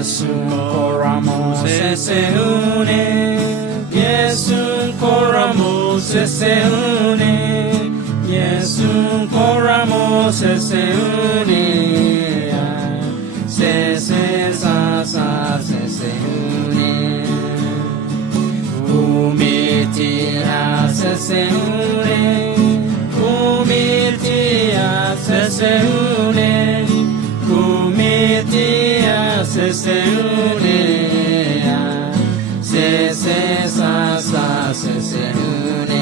예수 코라모 세세우네 예수 코라모 세세우네 예수 코라모 세세우네 세세사사 세세우네 우미티아 세세우네 우미티아 세세우네 우미티아 세세우네 세세사사 세세우네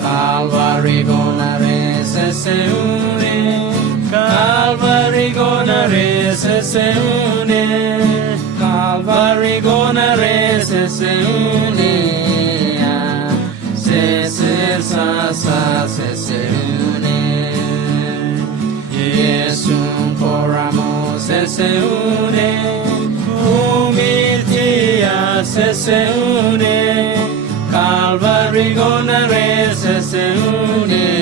Calvary gonare seseune Calvary gonare seseune Calvary gonare seseune Sesesa seseune Yesu koramo seseune Umiltia seseune Calvary gonare seseune